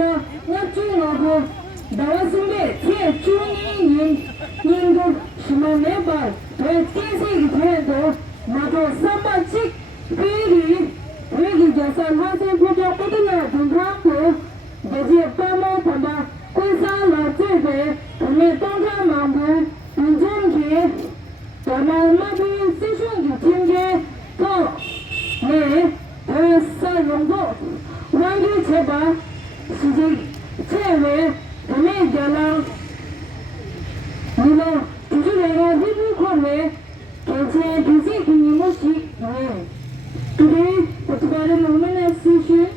着我中老婆，到我身边且祝你人都什么没办，对电视的态度，马上上班去，जैसा हासिल पूजा पटना धुमधाम को जैसे पामो पड़ा कोई साल लाते थे उन्हें तोड़ा मांगो इंजन के तमाम मबी सिशुं की चिंगे तो ने सालोंगो वांगी छेबा सिजे छेवे उन्हें जला निलो तुझे हिबू खोले कैसे किसी की निमोशी Today, the Tibetan Women Association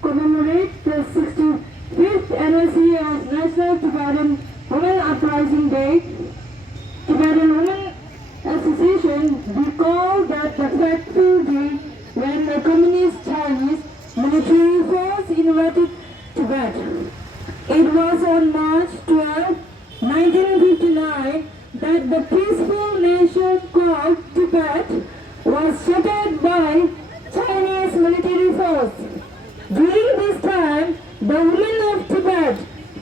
commemorates the 65th anniversary of National Tibetan Women Uprising Day. Tibetan Women Association recalled that the fateful day when the Communist Chinese military force invaded Tibet. It was on March 12, 1959 that the peaceful nation called Tibet was shattered by Chinese military force. During this time, the women of Tibet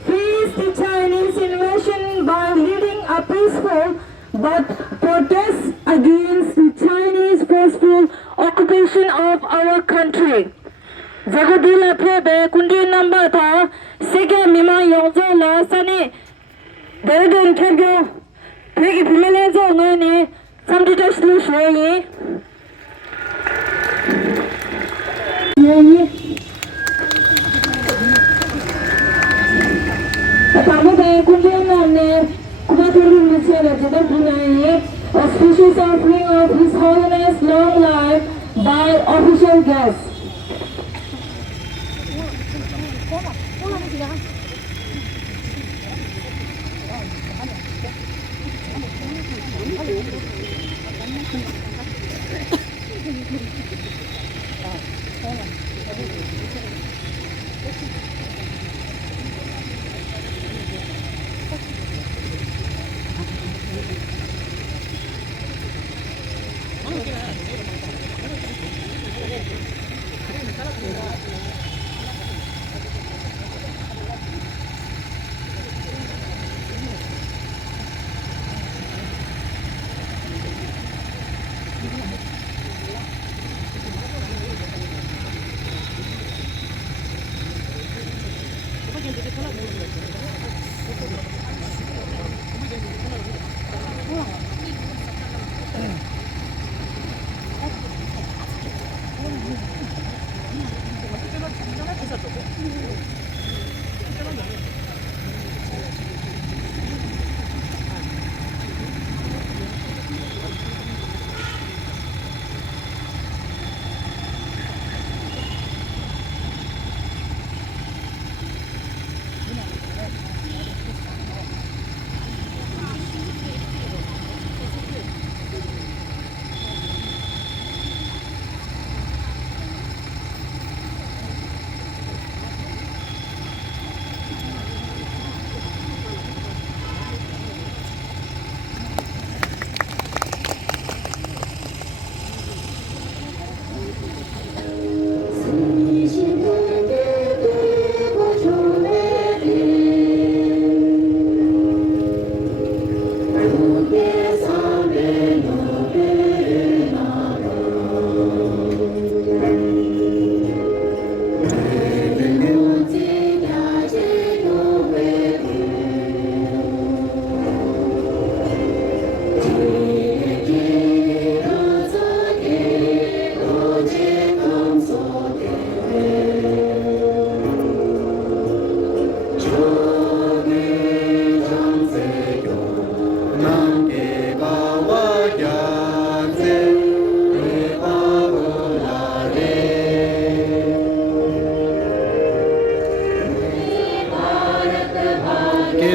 faced the Chinese invasion by leading a peaceful but protests against the Chinese forceful occupation of our country. Zagadila Prebe Kundi number tha Sega Mima Yongzo La Sani Bergen Kebyo Pegi Pimelezo Ngani Samdita Shlushwayi auspicious offering of His Holiness long life by official guests.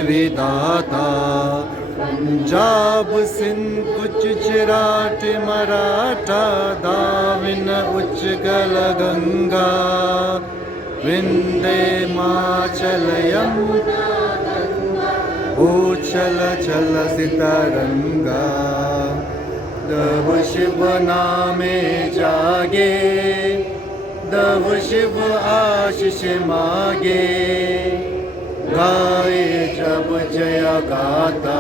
विधाता पंजाब सिंध गुजरात मराठा दाविन उच्चगल गंगा विंदे माचल यमुना उछल चल सितरंगा जब शिव नामे जागे दव शिव आशीष मागे गाए जब जय गाता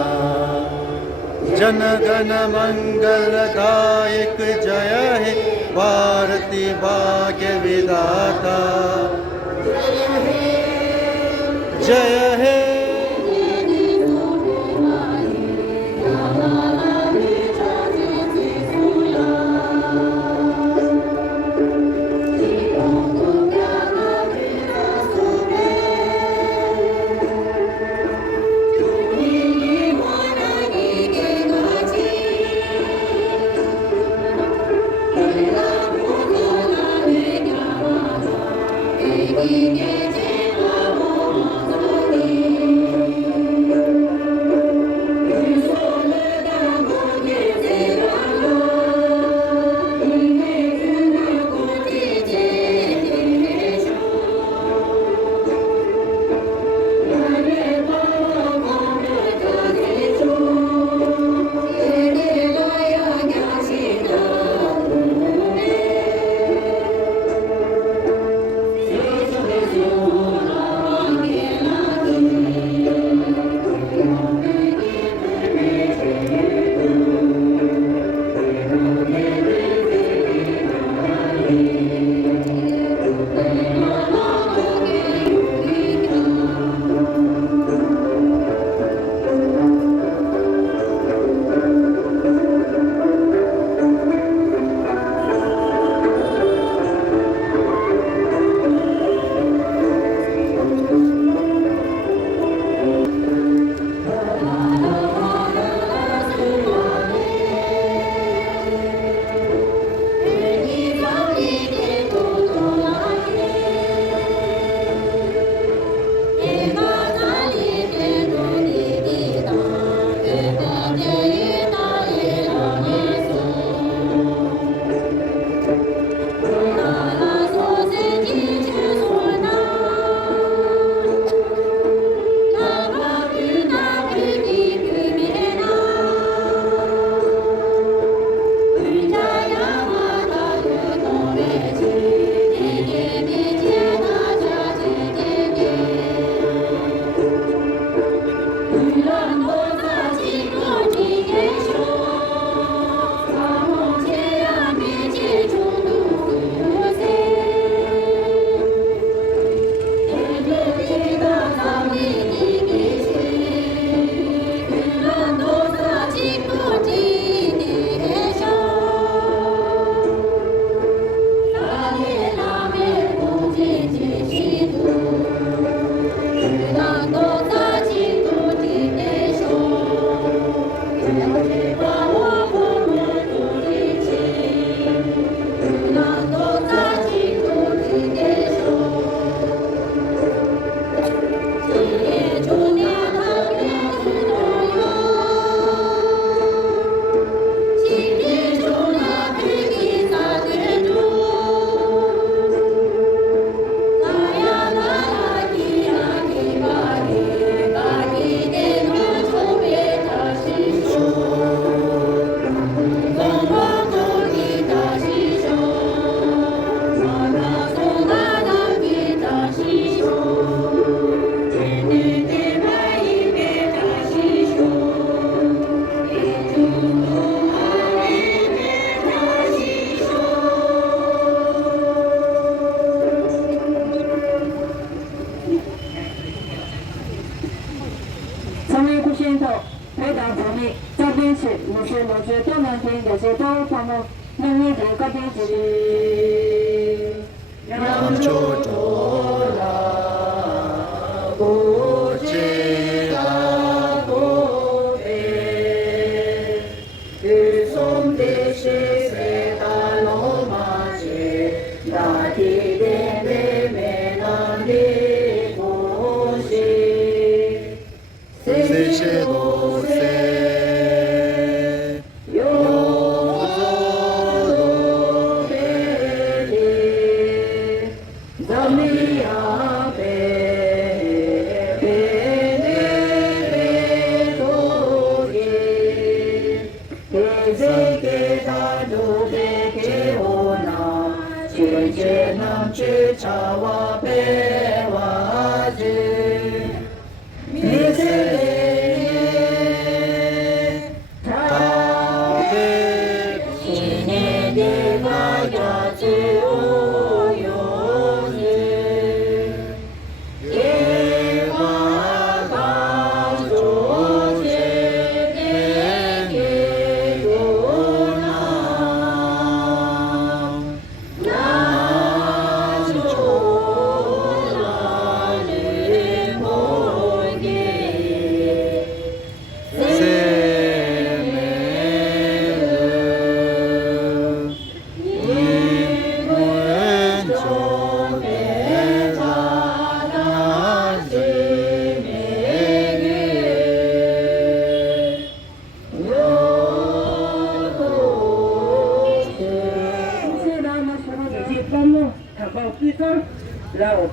जन गण मंगलदायक जय हे भारती भाग्य विधाता जय हे Zamia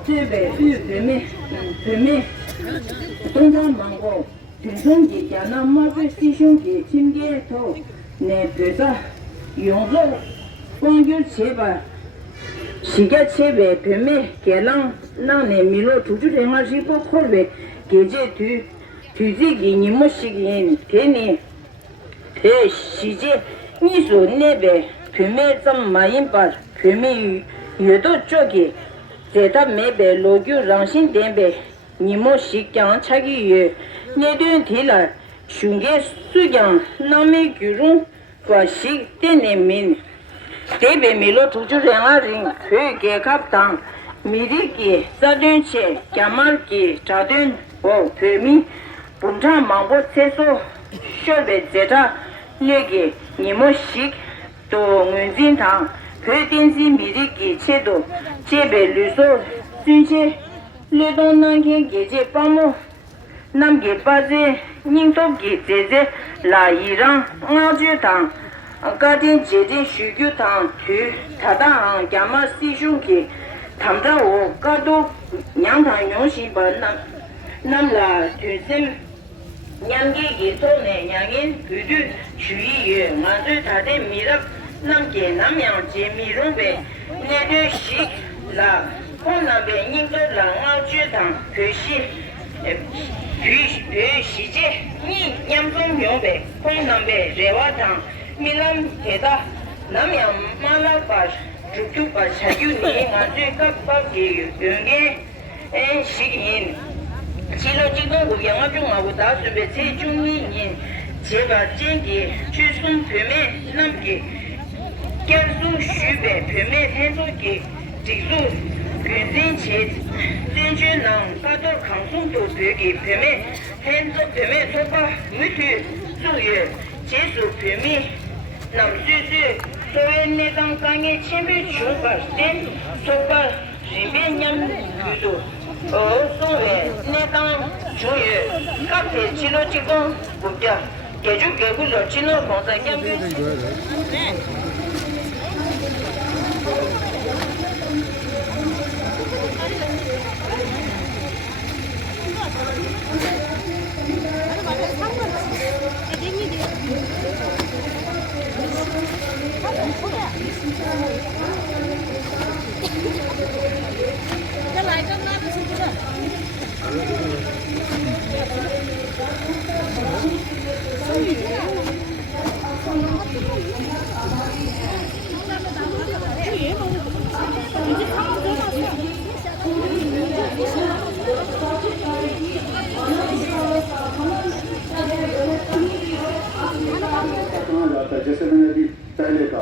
这边日对面东方芒果平生节家那马背师兄节今天头那别的用肉光就切吧时间切呗对面给让那米罗出去的话是不可呗给这图自己你们是个给你时间你说那边对面怎么买一把对面有的这个在他没被老旧让心点呗你们是讲差个月那段题了兄弟虽讲那没举容把西点的名这边没了出去人啊人去给kap当米的给这段钱干嘛给这段哦对面本场忙不厕所小别在这那个你们是都安心堂去电视米的给切到这边绿色军械绿东南天给这帮忙南给把这印度给这来伊朗澳洲堂家庭节日需求堂去他当干嘛师兄给他们我搞到两堂用心把那啦就是两个给做呢两个对对属于俺对他的米了那给那样节米肉呗那就洗啦我那边印度人澳洲堂去洗洗节你两种用呗我那边热瓦堂米兰给他那样马拉巴就把柴油你俺这个把给用个洗人其实这个我养中啊，我打算被最中意人，这把这个去送片面，那个甘肃徐北片面很多个，这种跟人钱，真正能达到抗送都这个片面，很多片面说把没去作业，接受片面，那么就是所谓那张刚刚前面说把人说把随便人去做。所谓那当主要，咖啡只能提供不掉，也就给不了只能放在两边。जैसे मैंने अभी पहले कहा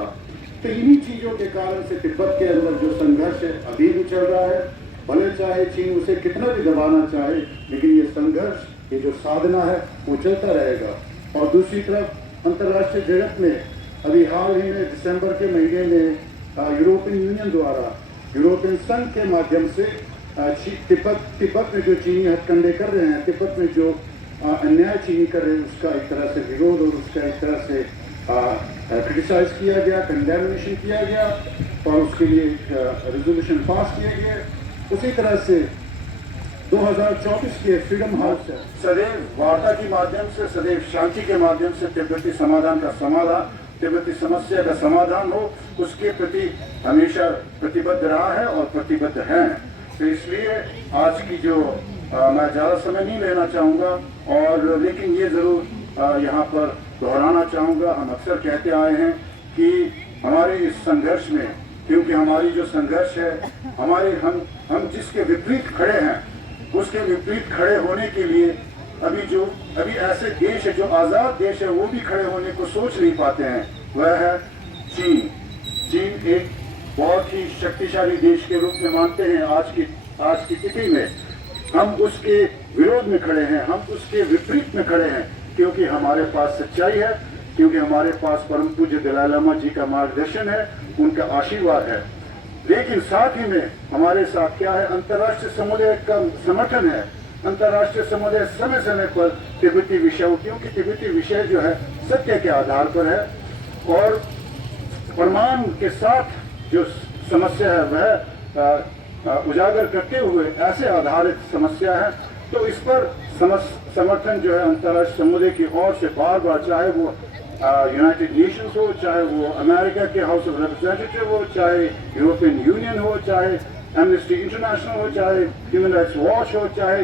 तो इन्हीं चीजों के कारण से तिब्बत के अंदर जो संघर्ष है अभी भी चल रहा है भले चाहे चीन उसे कितना भी दबाना चाहे लेकिन ये संघर्ष ये जो साधना है वो चलता रहेगा और दूसरी तरफ अंतर्राष्ट्रीय जगत में अभी हाल ही में दिसंबर के महीने में यूरोपियन यूनियन द्वारा यूरोपियन संघ के माध्यम से तिब्बत में जो चीनी हथकंडे कर रहे हैं तिब्बत में जो अन्याय चीनी कर रहे हैं उसका एक तरह से विरोध और उसका एक तरह से क्रिटिसाइज किया गया कंडेमनेशन किया गया और उसके लिए रेजोल्यूशन पास किया गया उसी तरह से 2024 के फ्रीडम हाउस है सदैव वार्ता के माध्यम से सदैव शांति के माध्यम से तिब्बती समाधान का समाधान तिब्बती समस्या का समाधान हो उसके प्रति हमेशा प्रतिबद्ध रहा है और प्रतिबद्ध हैं तो इसलिए आज की जो मैं ज़्यादा समय नहीं लेना चाहूँगा और लेकिन ये ज़रूर यहाँ पर दोहराना चाहूँगा हम अक्सर कहते आए हैं कि हमारे इस संघर्ष में क्योंकि हमारी जो संघर्ष है हमारे हम जिसके विपरीत खड़े हैं उसके विपरीत खड़े होने के लिए अभी ऐसे देश है जो आज़ाद देश है वो भी खड़े होने को सोच नहीं पाते हैं वह है चीन एक बहुत ही शक्तिशाली देश के रूप में मानते हैं आज की तिथि में हम उसके विरोध में खड़े हैं हम उसके विपरीत में खड़े हैं क्योंकि हमारे पास सच्चाई है क्योंकि हमारे पास परम पूज्य दलाई लामा जी का मार्गदर्शन है उनका आशीर्वाद है लेकिन साथ ही में हमारे साथ क्या है अंतर्राष्ट्रीय समुदाय का समर्थन है अंतर्राष्ट्रीय समुदाय समय समय पर तिब्बती विषयों क्योंकि तिब्बती विषय जो है सत्य के आधार पर है और प्रमाण के साथ जो समस्या है वह उजागर करते हुए ऐसे आधारित समस्या है, तो इस पर समर्थन जो है अंतर्राष्ट्रीय समुदाय की ओर से बार बार, चाहे वो यूनाइटेड नेशंस हो, चाहे वो अमेरिका के हाउस ऑफ रिप्रेजेंटेटिव हो, चाहे यूरोपियन यूनियन हो, चाहे एमनेस्टी इंटरनेशनल हो, चाहे ह्यूमन राइट्स वॉच हो, चाहे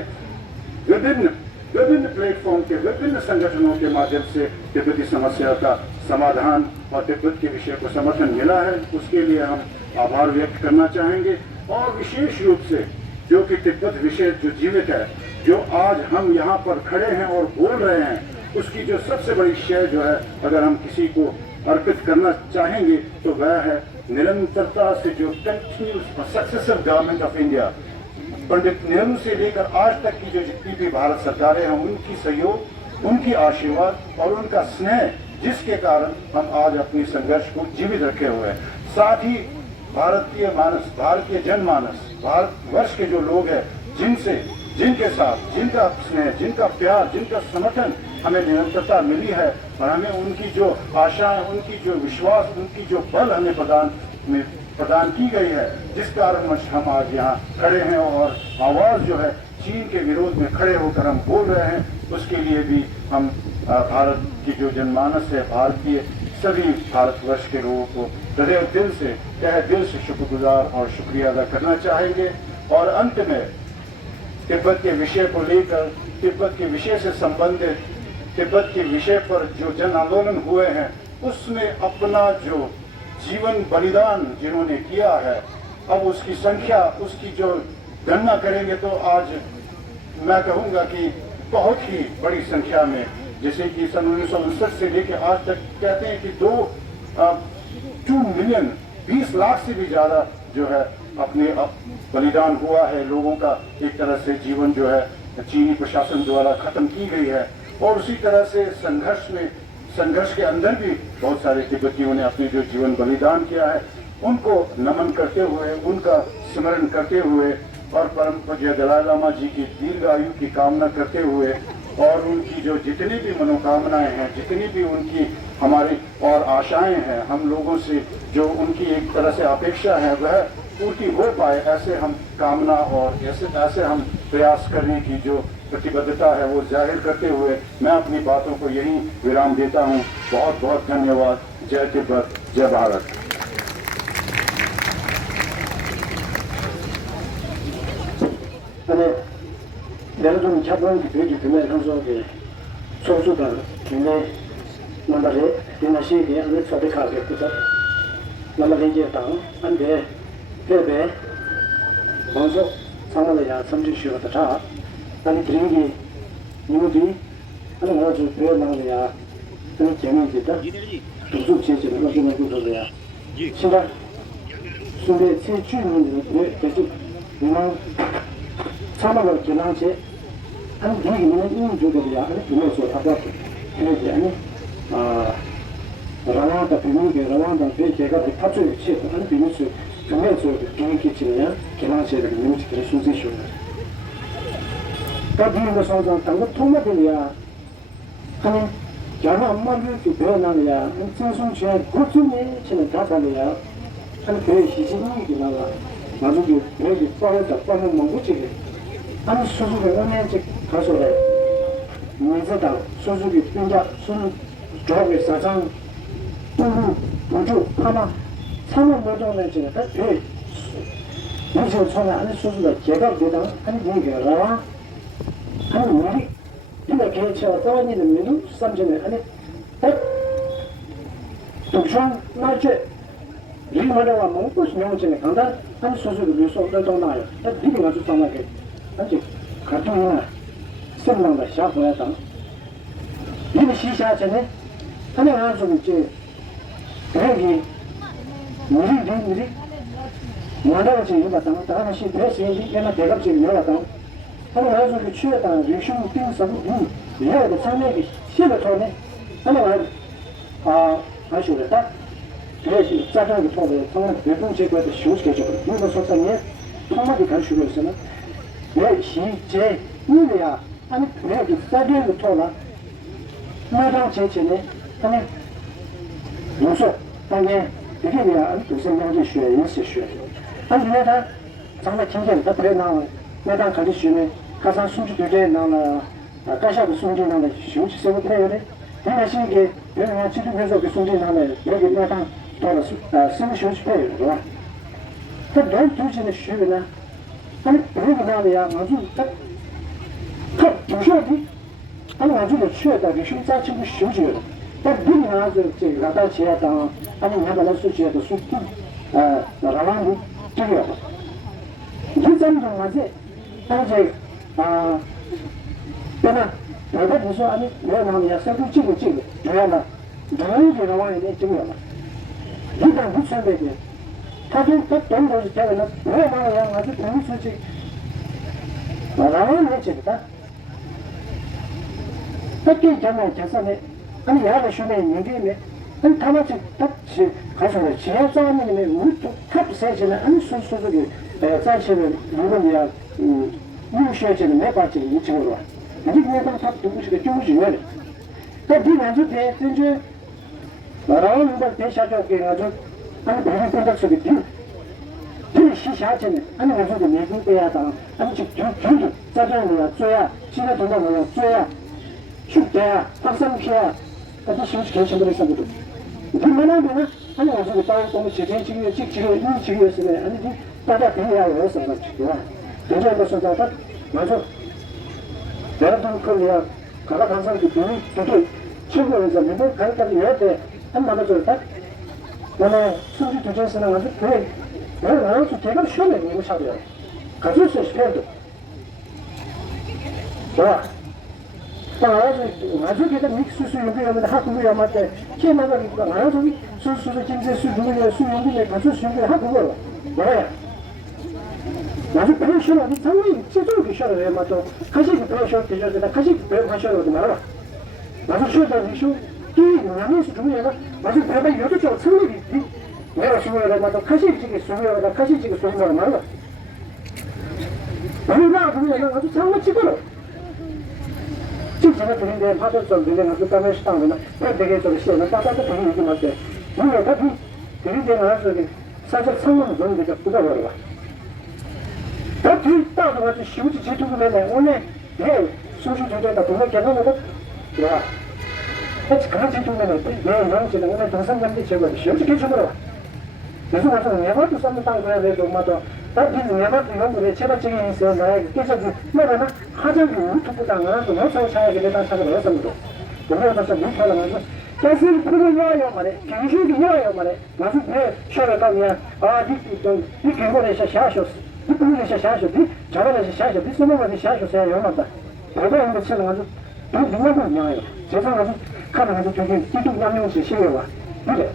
विभिन्न प्लेटफॉर्म के विभिन्न संगठनों के माध्यम से तिब्बती समस्या का समाधान और तिब्बत के विषय को समर्थन मिला है, उसके लिए हम आभार व्यक्त करना चाहेंगे। और विशेष रूप से जो कि तिब्बत विषय जो जीवित है, जो आज हम यहाँ पर खड़े हैं और बोल रहे हैं, उसकी जो सबसे बड़ी श्रेय जो है अगर हम किसी को अर्पित करना चाहेंगे तो वह है निरंतरता से जो कंटिन्यूअस और successive government of India, Pandit Nehru से लेकर आज तक की जो जितनी भी भारत सरकारें हैं, उनकी सहयोग, उनकी आशीर्वाद और उनका स्नेह, जिसके कारण हम आज अपनी संघर्ष को जीवित रखे हुए हैं। साथ ही भारतीय मानस, भारतीय जनमानस, भारतवर्ष के जो लोग हैं, जिनके साथ जिनका स्नेह, जिनका प्यार, जिनका समर्थन हमें निरंतरता मिली है, और हमें उनकी जो आशाएं, उनकी जो विश्वास, उनकी जो बल हमें प्रदान की गई है, जिस कारण हम आज यहाँ खड़े हैं और आवाज जो है चीन के विरोध में खड़े होकर हम बोल रहे हैं, उसके लिए भी हम भारत की जो जनमानस है, भारतीय सभी भारतवर्ष के लोगों को हृदय दिल से, तहे दिल से शुक्रगुजार और शुक्रिया अदा करना चाहेंगे। और अंत में तिब्बत के विषय को लेकर, तिब्बत के विषय से संबंधित, तिब्बत के विषय पर जो जन आंदोलन हुए हैं, उसमें अपना जो जीवन बलिदान जिन्होंने किया है, अब उसकी संख्या, उसकी जो गणना करेंगे तो आज मैं कहूँगा कि बहुत ही बड़ी संख्या में, जैसे कि सन 1959 से लेकर आज तक कहते हैं कि 2 मिलियन 20 लाख से भी ज़्यादा जो है अपने बलिदान हुआ है, लोगों का एक तरह से जीवन जो है चीनी प्रशासन द्वारा खत्म की गई है। और उसी तरह से संघर्ष के अंदर भी बहुत सारे तिब्बतियों ने अपने जो जीवन बलिदान किया है, उनको नमन करते हुए, उनका स्मरण करते हुए और परम पूज्य दलाई लामा जी की दीर्घ आयु की कामना करते हुए, और उनकी जो जितनी भी मनोकामनाएं हैं, जितनी भी उनकी हमारी और आशाएं हैं, हम लोगों से जो उनकी एक तरह से अपेक्षा है वह पूर्ति हो पाए, ऐसे हम कामना और ऐसे हम प्रयास करने की जो प्रतिबद्धता है वो जाहिर करते हुए मैं अपनी बातों को यहीं विराम देता हूँ। बहुत बहुत धन्यवाद। जय तिब्बत, जय भारत। 내가 좀 잡은 그 되게 금액 감소하게 소수가 근데 남발에 디나시게 안에 서대 가게 그죠 남발에 이제 당 안돼 대배 먼저 상관이야 섬지시가 다 아니 드링기 이모디 아니 뭐저 배워나야 그 재미있다 두둑 제제는 거 좀 해보세요 신발 순대 제 주인은 왜 계속 사막을 지나치 아니 이기는 이 조절이야. 아니 그래서 아까 그래지 아니 라와다 비밀게 라와다 베개가 갑자기 치고 아니 비밀스 그면서 기능이 치냐 기능체를 민치를 순지쇼. 다비는 소장 당고 통마들이야. 아니 자나 엄마를 그 배워나냐. 인생순체 고충이 치는 다살이야. 아니 그 희생이 나와. 나중에 배기 빠르다 빠는 멍구치게. 아니 소주가 오면씩 가서 민주당 소주기 빈자 순 조합의 사장 우주 하나 3원 노동을 지냈다. 예. 무슨 처음에 아니 소주가 개각되다. 아니 이게 라와 아니 우리 이거 개체와 떠다니는 민우 삼점에 아니 딱 독성 나제 리마다와 먹고 싶으면 간다. 아니 소주를 위해서 어떤 나요. 이게 가지고 상하게 아직 같은 생명과 샤프야다. 이게 시샤전에 하나 가지고 이제 여기 우리 뭐라고 지금 봤다. 다시 대신이 얘가 대갑적인 여러다. 하나 가지고 취했다. 유심 빙성 이해도 참여기 시를 통해 하나 아쉬웠다. 그래서 자장이 통해 대중 제거의 쇼스케줄 이거 속상해 통마디 간수로 있으면 왜 시제 이래야 아니 그래 싸게도 통나 나랑 제체네 아니 무슨 당에 이게 아니 무슨 명제 쉬어야 있어 쉬어 아니 내가 정말 진짜 다 그래 나와 매단 가리 쉬네 가상 수주 되게 나와 가샤도 수주 나와 쉬우지 세고 그래요 내가 신게 내가 지도해서 그 수주 나와 여기 매단 또 쓰는 쉬우지 돼요 그래 그넌 두지는 쉬우나 아니 그러고 나와야 아주 딱 두셔도 아니 아주 쉬었다 그 쉬자 친구 쉬우지 딱 눈이 나서 제 가다 지야다 아니 내가 날 수지에도 수주 라만이 되려 기존 좀 맞지 현재 내가 내가 무슨 아니 내가 나오냐 새로 찍고 줘야만 너희들 나와야 돼 찍어야 일단 무슨 되지 다들 딱 돈도 되면 왜 나와야 아주 돈이 수지 나와야 되겠다 딱히 전에 자산에 아니 야가 쉬면 얘기네 아니 다마치 딱지 가서 지하 싸움이네 우리 탑 세지는 안 순수하게 사실은 이거야 유시해지는 매바지 이쪽으로 와 이게 내가 탑 두고시게 주무시네 또 비난주 대 진주 나라는 걸 대샤적게 가지고 아니 무슨 생각 속에 이 시샤체는 아니 무슨 내고 빼야다 아니 좀 짜장이야 쪼야 지나 돈다고 쪼야 춥대야 박상피야 어떤 심지 괜찮은 있었거든 그만하면 아니 무슨 따로 또 지금 지금이었으면 아니 다가 그래야 해서 맞지요 그래서 무슨 다가 맞아 여러분 그래야 가라 항상 그 돈이 최고에서 매번 가까이 해야 돼 한 나눠줬다 나는 순주 두전스는 아주 그래 내가 나눠서 제가 시험에 이거 차려 가질 수 있어도 좋아 아주 걔가 믹스수 연구하면 학부야 맞대 걔마다 나눠서 수수수 김제수 누구냐 수연구에 가질 수 있는 학부야 뭐야 아주 배우셔 아주 상당히 제대로 배우셔야 맞죠 같이 배우셔 되잖아 같이 배우셔야 돼 말아 아주 쉬어다 쉬어 이 나면서 중요해가 아주 배가 여덟 쪽 승리이 내가 수고를 맞아 같이 지게 수고를 같이 지게 수고를 말아 우리가 그러면 아주 상당히 찍어라 지금 제가 드린데 파도 좀 들리는 그 다음에 시당은 되게 좀 쉬어나 따뜻하게 되는 게 맞대 우리가 드린데 나서 사실 상황은 좀 되게 부담을 다 뒤따서 가지고 쉬우지 제주도 내내 오늘 내 수시 조제가 돈을 계산하다 야 같이 그런 제주도는 내 영지는 오늘 동상감기 제거 쉬우지 괜찮더라 그래서 가서 내가도 썸을 땅 그래야 돼도 엄마도 딱 내가도 이런 거에 제가적인 있어 나에게 계속 뭐라나 하자기 우투보다 나도 못하고 사야게 내가 사기로 했습니다 우리가 가서 못하려면서 계속 그걸 여와요 말해 경식이 여와요 말해 나도 내 쉬어를 가면 이 경고에서 샤쇼스 이 부분에서 샤쇼 이 자원에서 샤쇼 이 소모에서 샤쇼스야 요만다 내가 있는 것처럼 아주 누구나 명해요 세상에서 가는 아주 저기 기독 양용시 시외와 그래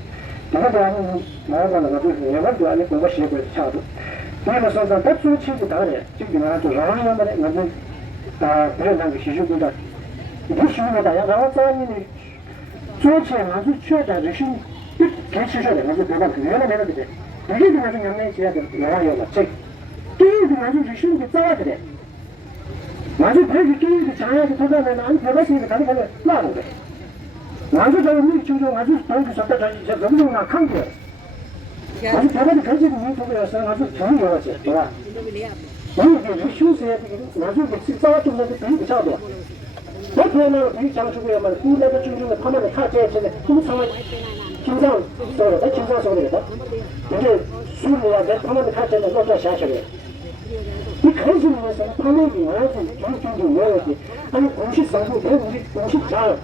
내가 대하는 말하는 것도 예반도 안에 공부 시작을 차도 내가 선상 백수 치고 다래 지금 나도 라하는 말에 나도 그래 난 시주보다 이 시주보다 야가 사람이 조치 아주 최다 리신 개치셔야 아주 대단 그거는 내가 그래 이게 아주 영향이 줘야 돼 영향이야 책 게임도 아주 리신이 짜야 돼 아주 배기 게임도 잘하게 터다면 안 배웠으니까 다른 거는 나는 돼 아주 저는 중종 아주 돈도 줬다 저 너무 낙한 거야. 아주 대단히 가지고 유튜브에서 아주 좋은 거지. 내가 이게 쉬우세요. 아주 식사 좀 해도 되게 좋아요. 너는 이 장수고야만 군대도 중중에 파면에 타제에서는 그 상황 긴장 소리다 긴장 소리다. 이게 술이야 내 파면에 타제는 너도 샤셔요. 이 간수에서 파면이 아주 중중중 뭐야지. 아니 공식 상부 내 우리 공식 잘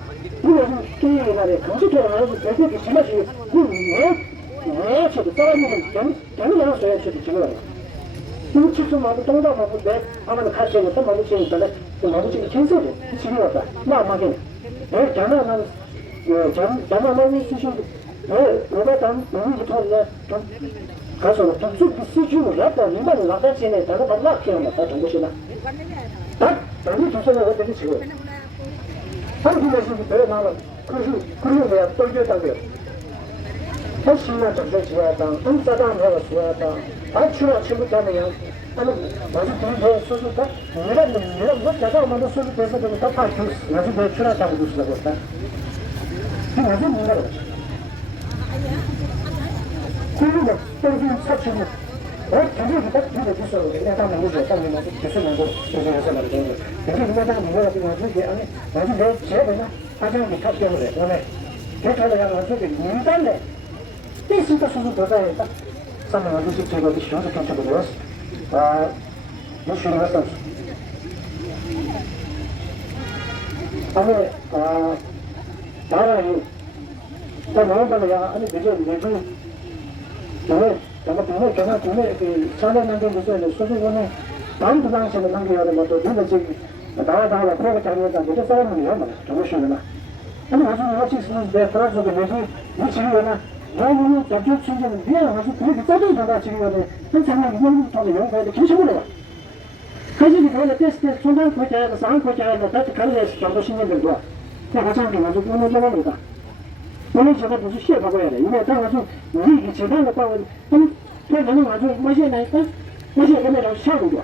우리는 게임날에 강수처럼 하면서 그렇게 지마시 왜 저도 사람들은 너무 나눠서야 저도 지금 이 집수마도 동답하고 내 하나는 같이 해서 마주치니까 또 마주치기 괜찮아 지금 왔다 나 막이네 내 자나는 자나만 쓰신 내가 단 우리부터 좀 가서 좀 쓰주고 약다 이만 나가지네 다가 받나 키는 다 정도시나 딱 우리 조선을 어떻게 지금 한국에서 내 나는 그리고 내가 떨겨다고요. 훨씬나 정말 좋아했다. 한사람 내가 좋아했다. 아추라 친구잖아요. 나는 나도 돈에 소주다. 내가 뭐 자자마다 소주 돼서 좀 덮어 줄. 나도 내 추라 잡고 주시라고 했다. 그 나도 몰라. 그리고 떨기 사치고 굉장히 기다리고 있어요. 내가 다 나오죠. 딱 나오죠. 계속 나오고 계속 해서 말이죠. 근데 누가 누가 지금 이게 안에 아주 내 제가 가장 밑에 때문에 오늘 대타가 가지고 인간데 뜻이 수수 도자에 딱 상황 아주 제가 그 시험을 괜찮고요. 무슨 말씀? 아니 나라에 나 나온다고야. 아니 그저 내가 오늘 내가 오늘 제가 오늘 그 사내 만든 것에 소소는 다음 부당시에 남겨야 되는 것도 누가 지금 나와 프로가 잘못한 거죠. 사람이요. 뭐 정말 아니 아주 같이 쓰는 데 프랑스도 내지 이 지금은 너무 자주 친구는 미안 아주 그렇게 짜증 나가 지금은 한참 이런 것도 영상에 계시고요. 가지고 그거는 테스트 중간 코치하고 상 코치하고 다 가르쳐서 정도 신경들도 내가 가장 아주 오늘 저겁니다. 오늘 제가 무슨 시험 하고야 돼. 이거 딱 아주 이게 제대로 하고 아니 그냥 아주 멋이 나니까 멋이 오늘은 시험이고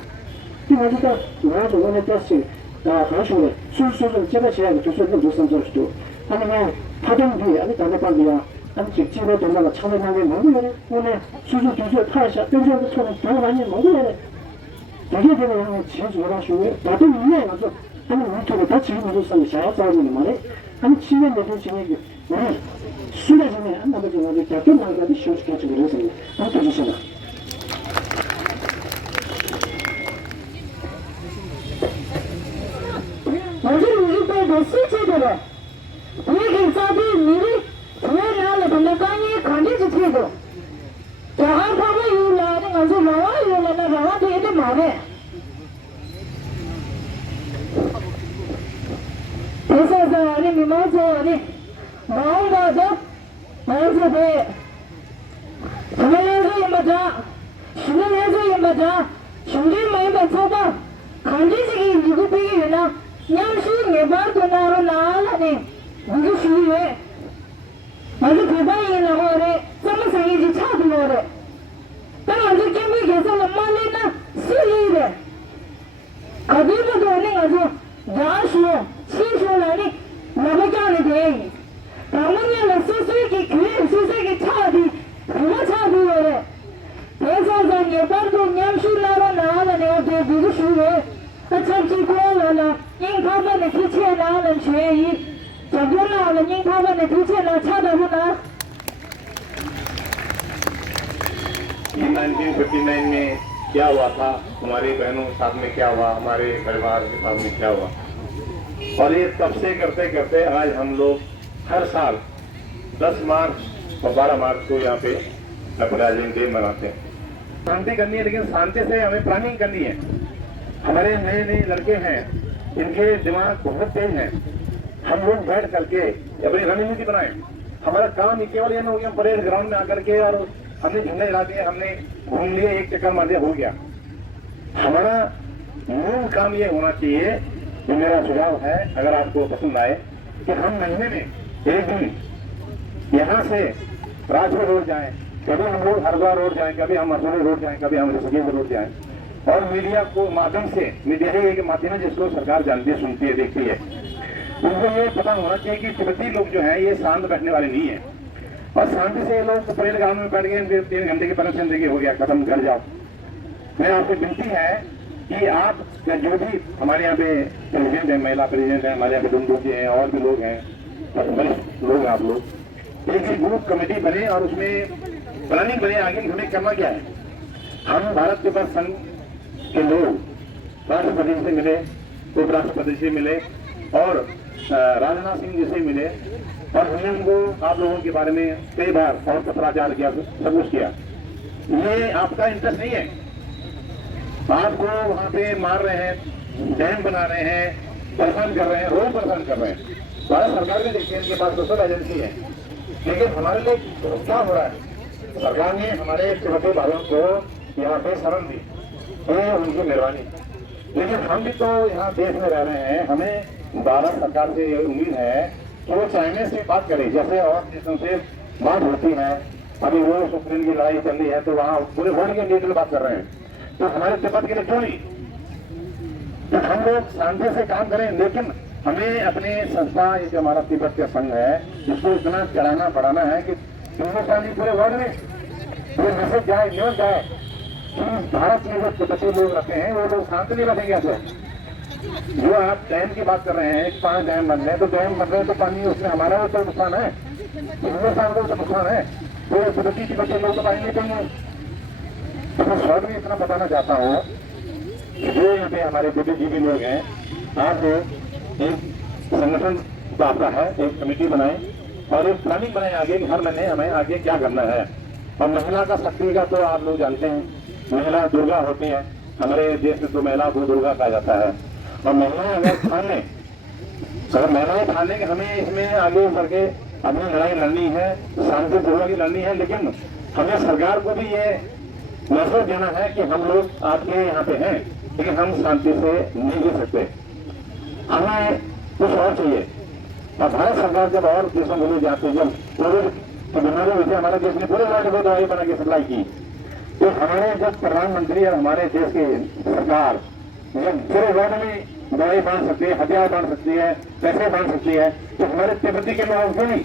이 뭐니까 아주 오늘 테스트 가르쳐서 술술을 제가 시작해 주소를 도선 수도 아니면 파동 뒤에 아니 단답방이야 아니 직진에 돌아가 참여하는 뭐냐 오늘 수수 두수 타샤 변정처럼 더 많이 먹어야 돼. 이게 되면 지금 열하시고 나도 이해 가서 하는 유튜브 다 지금 해줬어요. 잘 싸우는 말에 한 7년 내도 지금 우리 수다전에 한 번도 좀 어디 대표 나가도 시원시켜서 그러세요. 한번 주시나. 어제 우리 때도 실제대로 우리 사비 미리 전화를 번역하니 관리지 되고 저한 파고 유라는 가서 나와 유라는 나와 되게 말해. 그래서 아니 미마서 아니 마음가서 마음서 돼. 그래서 이마자 신경해서 이마자 신경 많이 받쳐봐. 관리직이 미국이 유나 냠수 예발도 나로 나라니 무슨 시위에 아주 대박이 나고 그래. 정상이지 차도 그래. 딱 아주 깨물 계속 엄마네나 쓰이래. 가비도 아니 아주 야시오 신ሾ라니 나보자니 돼. 당연히 수수기 그래 수수기 차디 그거 차도 그래. 대사상 예발도 냠수 나로 나라니 어디 무슨 시위에 참 지고라나 인파만의 기체 나는 죄이 정교라는 인파만의 기체나 찾아보나 1959 में क्या हुआ था, हमारी बहनों के साथ में क्या हुआ, हमारे परिवार के साथ में क्या हुआ, और ये तब से करते करते आज हम लोग हर साल 10 मार्च और 12 मार्च को यहाँ पे अपराजन डे मनाते हैं। शांति करनी है, लेकिन शांति से हमें प्लानिंग करनी है। हमारे नए नए लड़के हैं, इनके दिमाग बहुत तेज हैं। हम लोग बैठ करके अपनी रणनीति बनाए। हमारा काम ही केवल ये ना हो गया परेड ग्राउंड में आकर के और हमने झंडे लगा दिए, हमने घूम लिए, एक चक्कर मार दिया, हो गया। हमारा मूल काम ये होना चाहिए, जो मेरा सुझाव है, अगर आपको पसंद आए, कि हम महीने में एक दिन यहाँ से राजपुर रोड जाएं, कभी हम लोग हरिद्वार रोड जाएं, कभी हम मसूरी रोड जाएं, कभी हम ऋषिकेश रोड जाएं, और मीडिया को माध्यम से, मीडिया ही एक माध्यम है जिसको सरकार जानती है, सुनती है, देखती है, उनको ये पता होना चाहिए कि तिब्बती लोग जो है ये शांत बैठने वाले नहीं है। और शांति से लोग परेड ग्राउंड में बैठ गए, 3 घंटे की परमिशन देके हो गया, खत्म, घर जाओ। मेरा आपसे विनती है कि आप जो भी हमारे यहाँ पे प्रेसिडेंट है, महिला प्रेसिडेंट है, हमारे यहाँ पे दुमदुम जी हैं, और भी लोग हैं, वरिष्ठ लोग आप लोग एक ग्रुप कमेटी बने और उसमें प्लानिंग बने आगे हमें करना क्या है। हम भारत के पास संघ के लोग राष्ट्रपति से मिले, उपराष्ट्रपति से मिले और राजनाथ सिंह जी से मिले, और हमने उनको आप लोगों के बारे में कई बार और पत्राचार किया, सब कुछ किया। ये आपका इंटरेस्ट नहीं है, आपको वहाँ पे मार रहे हैं, डैम बना रहे हैं, परेशान कर रहे हैं, रोज परेशान कर रहे हैं। भारत सरकार भी देखिए, इनके पास सोशल एजेंसी है, लेकिन हमारे लिए क्या हो रहा है, सरकार ने हमारे तिब्बती भाइयों को यहाँ पे शरण दी, ये उनकी मेहरबानी। लेकिन हम भी तो यहाँ देश में रह रहे हैं, हमें भारत सरकार से ये उम्मीद है कि वो चाइना से बात करें, जैसे और देशों से बात होती है। अभी वो सुप्रीम की लड़ाई चल रही है, तो वहाँ पूरे वर्ल्ड के लीडर बात कर रहे हैं, तो हमारे तिब्बत के लिए क्यों नहीं? तो हम लोग शांति से काम करें, लेकिन हमें अपने संस्था, ये जो हमारा तिब्बत का संघ है, इसको इतना चढ़ाना बढ़ाना है कि हिंदुस्तानी पूरे वर्ल्ड में पूरे मैसेज जाए, न्यूज जाए कि भारत में जो तिब्बती लोग रहते हैं वो लोग शांत नहीं बैठेंगे ऐसे। जो आप डैम की बात कर रहे हैं, 5 डैम बन रहे हैं, तो डैम बन रहे हैं तो पानी उसमें हमारा तो नुकसान है, हिंदुस्तान को तो नुकसान है, तो तिब्बती लोग तो पानी नहीं पाएंगे। तो मैं शॉर्ट में इतना बताना चाहता हूँ कि जो यहाँ पे हमारे बुद्धिजीवी लोग हैं, आप एक संगठन आपका है, एक कमेटी बनाए और एक प्लानिंग बनाए आगे कि हर महीने हमें आगे क्या करना है। और महिला का शक्ति का तो आप लोग जानते हैं, महिला दुर्गा होती है, हमारे देश में तो महिला को दुर्गा कहा जाता है। और महिलाएं अगर ठान लें, अगर महिलाएं ठान लें कि हमें इसमें आगे करके अपनी लड़ाई लड़नी है, शांतिपूर्वक की लड़नी है, लेकिन हमें सरकार को भी ये मैसेज देना है कि हम लोग आपके यहाँ पे हैं, लेकिन हम शांति से नहीं जी सकते, हमें कुछ और चाहिए। और भारत सरकार जब और देशों में जाते हैं, जब कोविड की बीमारी हुई थी, हमारे देश ने पूरे वर्ल्ड को दवाई बना के सप्लाई की, तो हमारे जब प्रधानमंत्री और हमारे देश की सरकार जब पूरे वर्ल्ड में दवाई बांध सकती है, हथियार बांध सकती है, पैसे बांध सकती है, तो हमारे तिब्बती के लोग क्यों नहीं।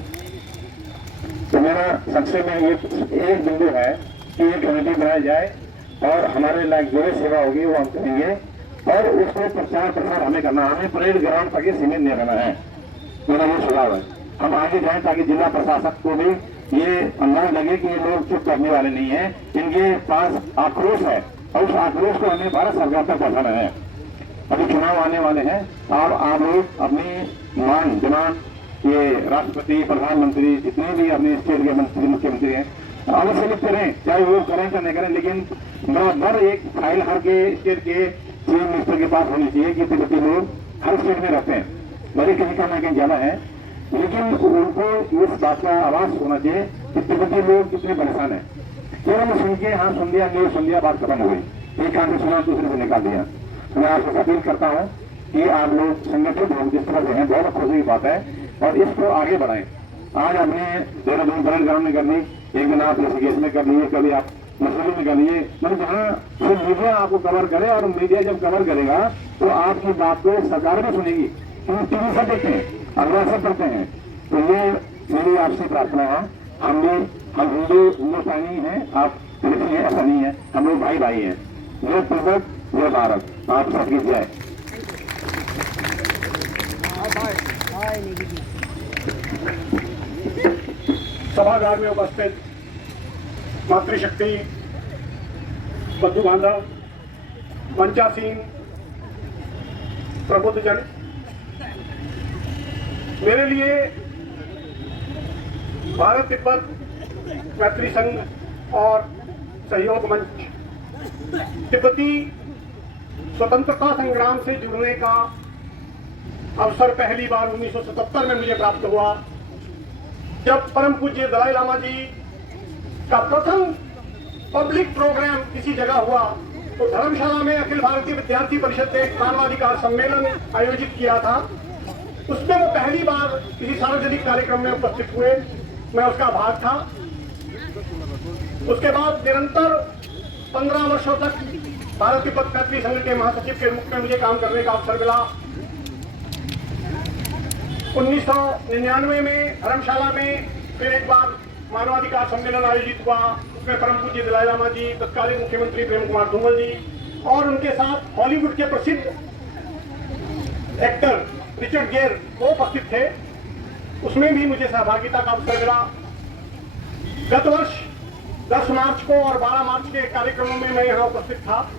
तो मेरा संक्षेप में ये एक बिंदु है कि ये कमेटी बनाई जाए और हमारे लायक जो भी सेवा होगी वो हम करेंगे, और उसको प्रचार प्रसार हमें करना, हमें परेड ग्राउंड तक सीमित नहीं रहना है। मेरा ये सुझाव है, हम आगे जाएं ताकि जिला प्रशासक को भी ये अंदाज लगे कि ये लोग चुप करने वाले नहीं है, इनके पास आक्रोश है और उस आक्रोश को हमें भारत सरकार तक पहुंचाना है। अभी चुनाव आने वाले हैं और आप लोग अपनी मांग डिमांड ये राष्ट्रपति, प्रधानमंत्री, जितने भी अपने स्टेट के मंत्री, मुख्यमंत्री हैं, अवश्य लिखते रहें, चाहे वो करें चाहे नहीं करें, लेकिन बराबर एक फाइल हर के स्टेट के चीफ मिनिस्टर के पास होनी चाहिए कि तिब्बती लोग हर स्टेट में रहते हैं, भले कहीं का ना कहीं ज्यादा है, लेकिन उनको इस बात का आवाज होना चाहिए कि तिब्बती लोग कितने परेशान है। केवल सुन के हाँ सुन लिया, नहीं सुन लिया, बात खत्म हो गई, एक कान से सुना दूसरे से निकाल दिया। मैं आपसे अपील करता हूँ कि आप लोग संगठित हो, जिस तरह से हैं, बहुत खुशी की बात है, और इसको आगे बढ़ाएं। आज आपने देहरादून परेड ग्राउंड में कर ली, एक दिन आप ऋषिकेश में कर लिए, कभी आप मसूरी में कर लिए, मतलब जहाँ फिर मीडिया आपको कवर करे, और मीडिया जब कवर करेगा तो आपकी बात को सरकार भी सुनेगी, क्योंकि टीवी से देखते हैं, अग्रसर करते हैं। तो ये मेरी आपसे प्रार्थना है, हम हिंदू हिंदुस्तानी हैं, आप तिब्बती हैं ऐसा नहीं है, हम लोग भाई भाई हैं। जय तिब्बत, जय भारत, आप सबकी जय। सभागार में उपस्थित मातृशक्ति, बंधु बांधव, मंचासीन, प्रबुद्धजन, मेरे लिए भारत तिब्बत मैत्री संघ और सहयोग मंच तिब्बती स्वतंत्रता संग्राम से जुड़ने का अवसर पहली बार 1977 में मुझे प्राप्त हुआ, जब परम पूज्य दलाई लामा जी का प्रथम पब्लिक प्रोग्राम किसी जगह हुआ, तो धर्मशाला में अखिल भारतीय विद्यार्थी परिषद ने एक मानवाधिकार सम्मेलन आयोजित किया था। उसमें वो पहली बार किसी सार्वजनिक कार्यक्रम में उपस्थित हुए, मैं उसका भाग था। उसके बाद निरंतर 15 वर्षों तक भारत तिब्बत मैत्री संघ के महासचिव के रूप में मुझे काम करने का अवसर मिला। 1999 में धर्मशाला में फिर एक बार मानवाधिकार सम्मेलन आयोजित हुआ, उसमें परम पूज्य दलाई लामा जी, तत्कालीन मुख्यमंत्री प्रेम कुमार धूमल जी और उनके साथ हॉलीवुड के प्रसिद्ध एक्टर रिचर्ड गेयर वो उपस्थित थे, उसमें भी मुझे सहभागिता का अवसर मिला। गत वर्ष 10 मार्च को और 12 मार्च के कार्यक्रमों में मैं यहाँ उपस्थित था।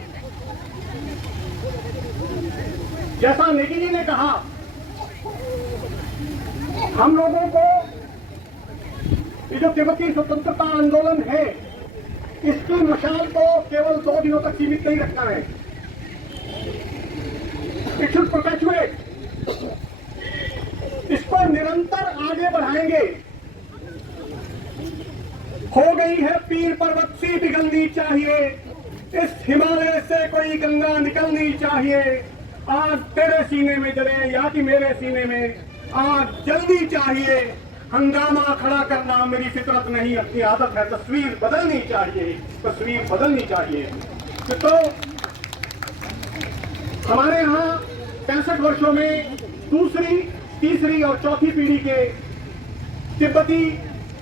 जैसा नेगी जी ने कहा, हम लोगों को ये जो तिब्बती स्वतंत्रता आंदोलन है, इसकी मशाल को केवल 2 दिनों तक सीमित नहीं रखना है। इट शुड परपेचुएट, इसको निरंतर आगे बढ़ाएंगे। हो गई है पीर पर्वत सी पिघलनी चाहिए, इस हिमालय से कोई गंगा निकलनी चाहिए। आज तेरे सीने में जले या कि मेरे सीने में, आज जल्दी चाहिए। हंगामा खड़ा करना मेरी फितरत नहीं, अपनी आदत है। तस्वीर बदलनी चाहिए, तस्वीर बदलनी चाहिए। तो हमारे यहाँ 65 वर्षों में दूसरी, तीसरी और चौथी पीढ़ी के तिब्बती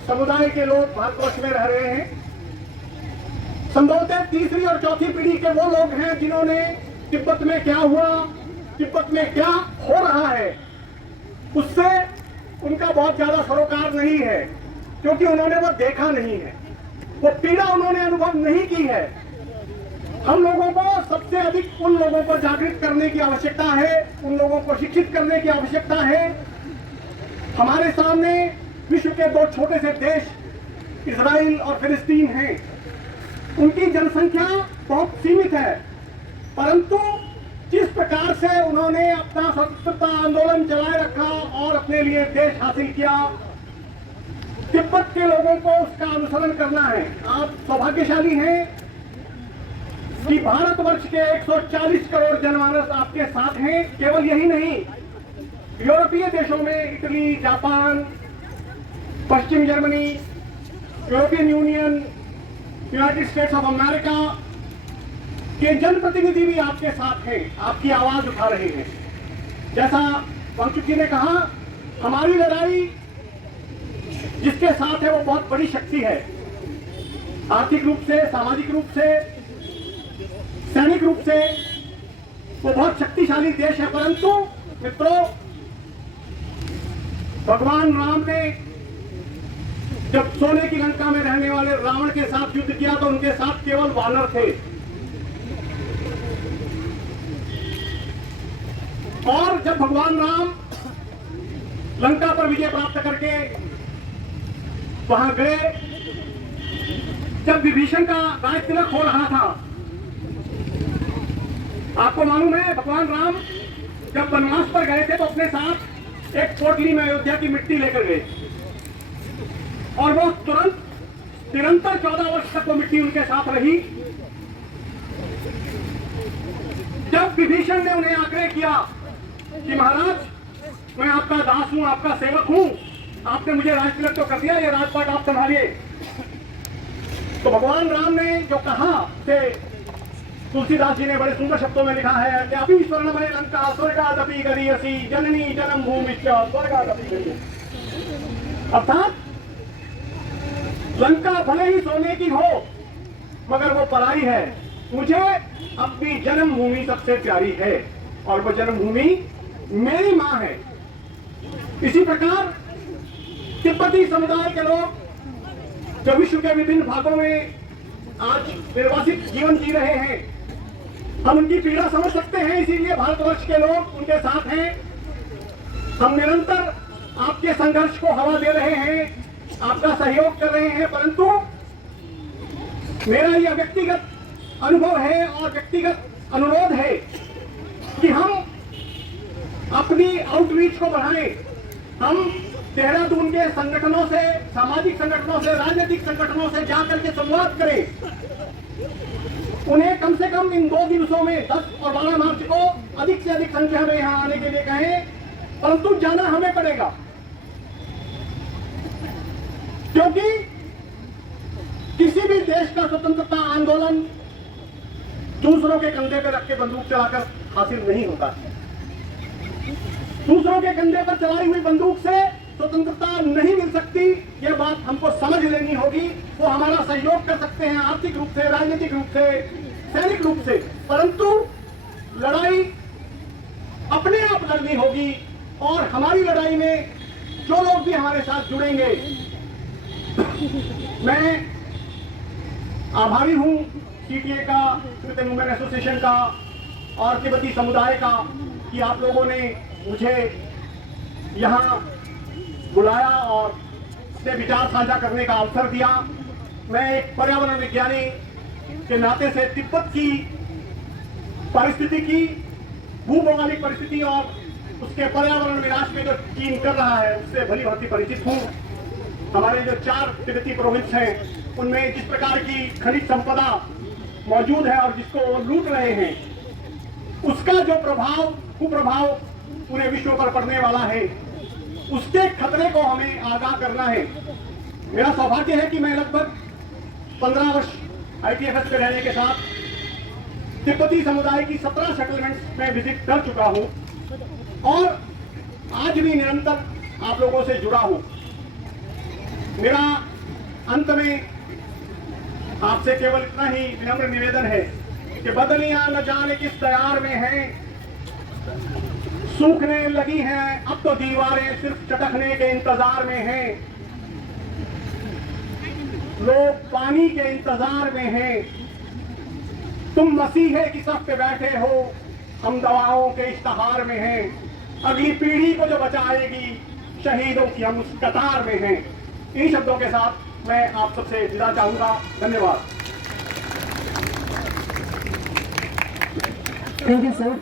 समुदाय के लोग भारतवर्ष में रह रहे हैं। संभवतः तीसरी और चौथी पीढ़ी के वो लोग हैं जिन्होंने तिब्बत में क्या हुआ, तिब्बत में क्या हो रहा है, उससे उनका बहुत ज्यादा सरोकार नहीं है, क्योंकि उन्होंने वो देखा नहीं है, वो पीड़ा उन्होंने अनुभव नहीं की है। हम लोगों को सबसे अधिक उन लोगों को जागृत करने की आवश्यकता है, उन लोगों को शिक्षित करने की आवश्यकता है। हमारे सामने विश्व के दो छोटे से देश इजराइल और फिलिस्तीन हैं। उनकी जनसंख्या बहुत सीमित है, परंतु जिस प्रकार से उन्होंने अपना स्वतंत्रता आंदोलन चलाए रखा और अपने लिए देश हासिल किया, तिब्बत के लोगों को उसका अनुसरण करना है। आप सौभाग्यशाली हैं कि भारतवर्ष के 140 करोड़ जनमानस आपके साथ हैं। केवल यही नहीं, यूरोपीय देशों में Italy, Japan, Paschim Germany, European union, United states of America के जनप्रतिनिधि भी आपके साथ हैं, आपकी आवाज उठा रहे हैं। जैसा वांगचुक ने कहा, हमारी लड़ाई जिसके साथ है वो बहुत बड़ी शक्ति है, आर्थिक रूप से, सामाजिक रूप से, सैनिक रूप से वो बहुत शक्तिशाली देश है। परंतु मित्रों, भगवान राम ने जब सोने की लंका में रहने वाले रावण के साथ युद्ध किया तो उनके साथ केवल वानर थे, और जब भगवान राम लंका पर विजय प्राप्त करके वहां गए, जब विभीषण का राज तिलक हो रहा था, आपको मालूम है भगवान राम जब वनवास पर गए थे तो अपने साथ एक पोटली में अयोध्या की मिट्टी लेकर गए, और वो तुरंत निरंतर 14 वर्ष तक वो मिट्टी उनके साथ रही। जब विभीषण ने उन्हें आग्रह किया कि महाराज मैं आपका दास हूं, आपका सेवक हूं, आपने मुझे राज तिलक तो कर दिया, ये राजपाट आप संभालिए, तो भगवान राम ने जो कहा से तुलसीदास जी ने बड़े सुंदर शब्दों में लिखा है कि अभी स्वर्णमय लंका स्वर्गादपि गरीयसी जननी जन्म भूमि स्वर्गादपि गरीयसी। अर्थात लंका भले ही सोने की हो मगर वो पराई है, मुझे अपनी जन्मभूमि सबसे प्यारी है, और वो जन्मभूमि मेरी मां है। इसी प्रकार तिब्बती समुदाय के लोग जो विश्व के विभिन्न भागों में आज निर्वासित जीवन जी रहे हैं, हम उनकी पीड़ा समझ सकते हैं, इसीलिए भारतवर्ष के लोग उनके साथ हैं। हम निरंतर आपके संघर्ष को हवा दे रहे हैं, आपका सहयोग कर रहे हैं, परंतु मेरा यह व्यक्तिगत अनुभव है और व्यक्तिगत अनुरोध है कि हम अपनी आउटरीच को बढ़ाएं। हम देहरादून के संगठनों से, सामाजिक संगठनों से, राजनीतिक संगठनों से जाकर के संवाद करें, उन्हें कम से कम इन 2 दिवसों में 10 और 12 मार्च को अधिक से अधिक संख्या में यहां आने के लिए कहें, परंतु जाना हमें पड़ेगा, क्योंकि किसी भी देश का स्वतंत्रता आंदोलन दूसरों के कंधे पर रख के बंदूक चलाकर हासिल नहीं होता है। दूसरों के कंधे पर चलाई हुई बंदूक से स्वतंत्रता नहीं मिल सकती, यह बात हमको समझ लेनी होगी। वो हमारा सहयोग कर सकते हैं आर्थिक रूप से, राजनीतिक रूप से, सैनिक रूप से, परंतु लड़ाई अपने आप लड़नी होगी, और हमारी लड़ाई में जो लोग भी हमारे साथ जुड़ेंगे, मैं आभारी हूं सीटीए का, तिब्बतन वुमेन एसोसिएशन का और तिब्बती समुदाय का कि आप लोगों ने मुझे यहाँ बुलाया और से विचार साझा करने का अवसर दिया। मैं एक पर्यावरण विज्ञानी के नाते से तिब्बत की परिस्थिति की, भूभौगोलिक परिस्थिति और उसके पर्यावरण विनाश में जो चीन कर रहा है उससे भली भांति परिचित हूँ। हमारे जो 4 तिब्बती प्रोविंस हैं उनमें जिस प्रकार की खनिज संपदा मौजूद है और जिसको वो लूट रहे हैं, उसका जो प्रभाव, कुप्रभाव पूरे विश्व पर पड़ने वाला है, उसके खतरे को हमें आगाह करना है। मेरा सौभाग्य है कि मैं लगभग 15 वर्ष ITFS में रहने के साथ तिब्बती समुदाय की 17 सेटलमेंट्स में विजिट कर चुका हूं और आज भी निरंतर आप लोगों से जुड़ा हूं। मेरा अंत में आपसे केवल इतना ही विनम्र निवेदन है कि बदलियां न जाने किस तैयार में हैं, सूखने लगी हैं अब तो दीवारें सिर्फ चटकने के इंतजार में हैं, लोग पानी के इंतजार में हैं, तुम मसीहे की सफ पे बैठे हो, हम दवाओं के इश्तहार में हैं, अगली पीढ़ी को जो बचाएगी शहीदों की हम उस कतार में हैं। इन शब्दों के साथ मैं आप सबसे विदा चाहूंगा। धन्यवाद। Thank you, sir.